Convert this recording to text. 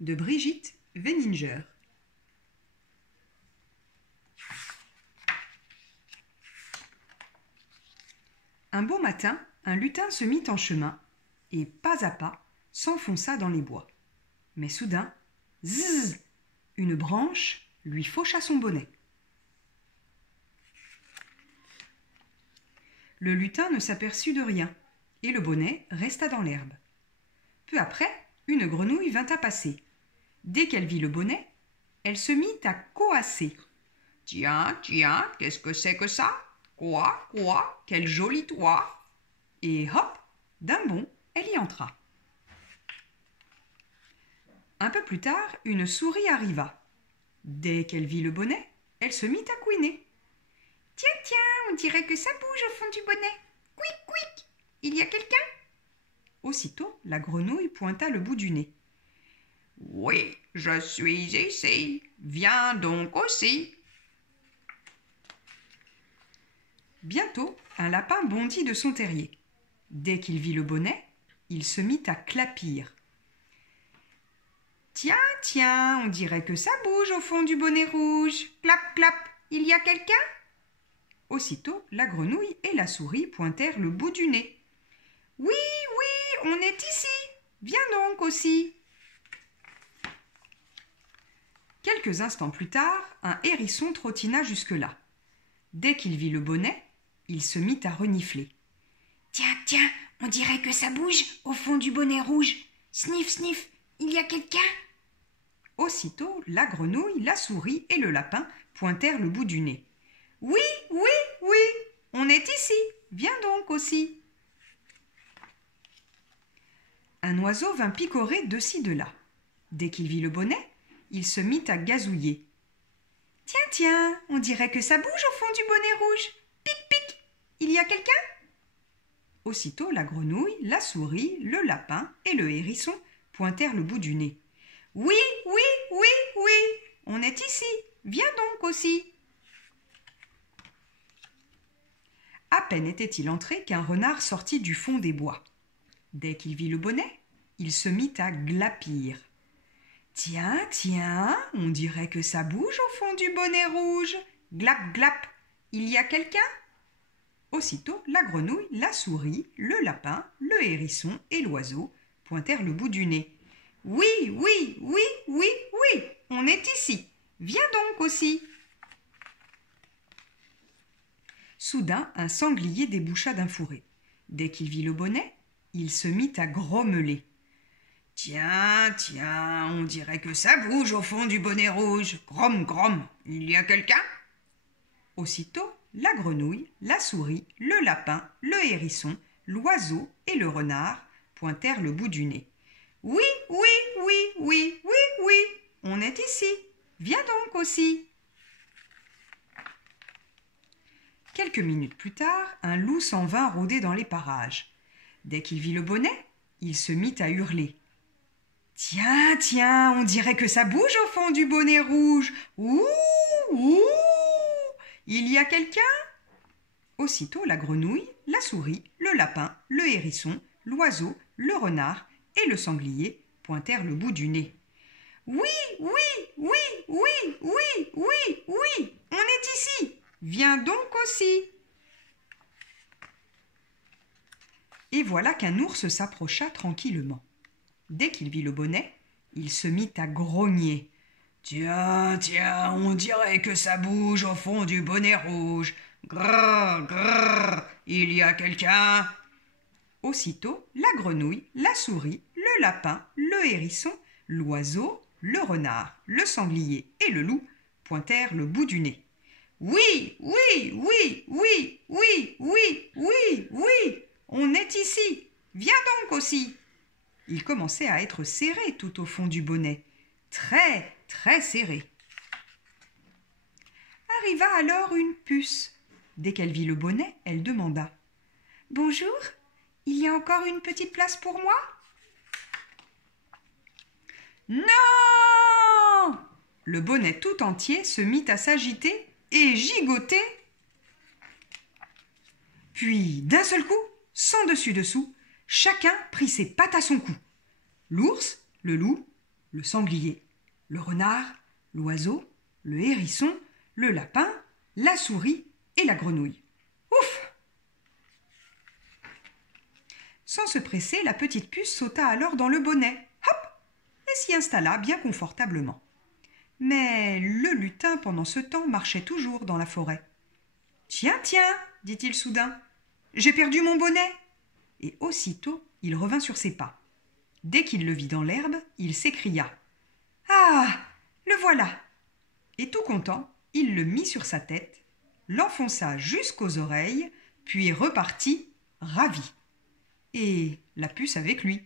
de Brigitte Wenninger. Un beau matin, un lutin se mit en chemin et, pas à pas, s'enfonça dans les bois. Mais soudain, zzz, une branche lui faucha son bonnet. Le lutin ne s'aperçut de rien et le bonnet resta dans l'herbe. Peu après, une grenouille vint à passer. Dès qu'elle vit le bonnet, elle se mit à coasser. « Tiens, tiens, qu'est-ce que c'est que ça? Quoi, quel joli toit !» Et hop, d'un bond, elle y entra. Un peu plus tard, une souris arriva. Dès qu'elle vit le bonnet, elle se mit à couiner. « Tiens, tiens, on dirait que ça bouge au fond du bonnet. Couic, couic, il y a quelqu'un ?» Aussitôt, la grenouille pointa le bout du nez. « Oui, je suis ici. Viens donc aussi. » Bientôt, un lapin bondit de son terrier. Dès qu'il vit le bonnet, il se mit à clapir. « Tiens, tiens, on dirait que ça bouge au fond du bonnet rouge. Clap, clap, il y a quelqu'un ?» Aussitôt, la grenouille et la souris pointèrent le bout du nez. « Oui, oui, on est ici. Viens donc aussi. » Quelques instants plus tard, un hérisson trottina jusque-là. Dès qu'il vit le bonnet, il se mit à renifler. « Tiens, tiens, on dirait que ça bouge au fond du bonnet rouge. Sniff, sniff, il y a quelqu'un ?» Aussitôt, la grenouille, la souris et le lapin pointèrent le bout du nez. « Oui, oui, oui, on est ici. Viens donc aussi. » Un oiseau vint picorer de ci, de là. Dès qu'il vit le bonnet, il se mit à gazouiller. « Tiens, tiens, on dirait que ça bouge au fond du bonnet rouge. Pic, pic, il y a quelqu'un ?» Aussitôt, la grenouille, la souris, le lapin et le hérisson pointèrent le bout du nez. « Oui, oui, oui, oui, on est ici. Viens donc aussi. » À peine était-il entré qu'un renard sortit du fond des bois. Dès qu'il vit le bonnet, il se mit à glapir. « Tiens, tiens, on dirait que ça bouge au fond du bonnet rouge. Glap, glap, il y a quelqu'un ?» Aussitôt, la grenouille, la souris, le lapin, le hérisson et l'oiseau pointèrent le bout du nez. « Oui, oui, oui, oui, oui, on est ici. Viens donc aussi. » Soudain, un sanglier déboucha d'un fourré. Dès qu'il vit le bonnet, il se mit à grommeler. « Tiens, tiens, on dirait que ça bouge au fond du bonnet rouge. Grom, grom, il y a quelqu'un ?» Aussitôt, la grenouille, la souris, le lapin, le hérisson, l'oiseau et le renard pointèrent le bout du nez. « Oui, oui, oui, oui, oui, oui, on est ici. Viens donc aussi. » Quelques minutes plus tard, un loup s'en vint rôder dans les parages. Dès qu'il vit le bonnet, il se mit à hurler. « Tiens, tiens, on dirait que ça bouge au fond du bonnet rouge. Ouh, ouh, il y a quelqu'un ?» Aussitôt, la grenouille, la souris, le lapin, le hérisson, l'oiseau, le renard et le sanglier pointèrent le bout du nez. « Oui, oui, oui, oui, oui, oui, oui, on est ici. Viens donc aussi. » Et voilà qu'un ours s'approcha tranquillement. Dès qu'il vit le bonnet, il se mit à grogner. « Tiens, tiens, on dirait que ça bouge au fond du bonnet rouge. Grrr, grrr, il y a quelqu'un ?» Aussitôt, la grenouille, la souris, le lapin, le hérisson, l'oiseau, le renard, le sanglier et le loup pointèrent le bout du nez. « Oui, oui, oui, oui, oui, oui, oui, oui, on est ici. Viens donc aussi. » Il commençait à être serré tout au fond du bonnet. Très, très serré. Arriva alors une puce. Dès qu'elle vit le bonnet, elle demanda. « Bonjour, il y a encore une petite place pour moi ?» « Non !» Le bonnet tout entier se mit à s'agiter et gigoter. Puis, d'un seul coup, sans dessus-dessous, chacun prit ses pattes à son cou. L'ours, le loup, le sanglier, le renard, l'oiseau, le hérisson, le lapin, la souris et la grenouille. Ouf! Sans se presser, la petite puce sauta alors dans le bonnet, hop, et s'y installa bien confortablement. Mais le lutin, pendant ce temps, marchait toujours dans la forêt. « Tiens, tiens !» dit-il soudain, « j'ai perdu mon bonnet !» Et aussitôt, il revint sur ses pas. Dès qu'il le vit dans l'herbe, il s'écria « Ah, le voilà !» Et tout content, il le mit sur sa tête, l'enfonça jusqu'aux oreilles, puis repartit ravi. Et la puce avec lui.